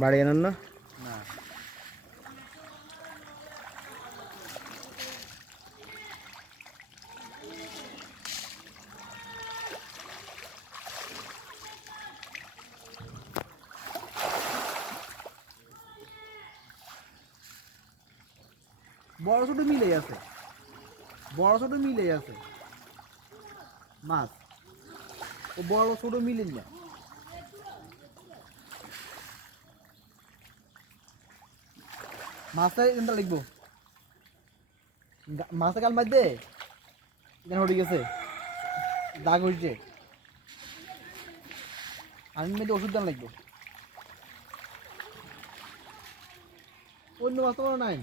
বাড়ি আনার না? না বড় ছোট মিলেই আছে, বড় ছোট মিলেই আছে মাছ, ও বড় ছোট মিলেন না। মাছটা এখানটা লিখবো, মাছটা কাল মাছ দে এখানে উঠে গেছে, দাগ হয়েছে, আমি মেয়েদের ওষুধ দাম লাগবো, অন্য মাছ তো নাই।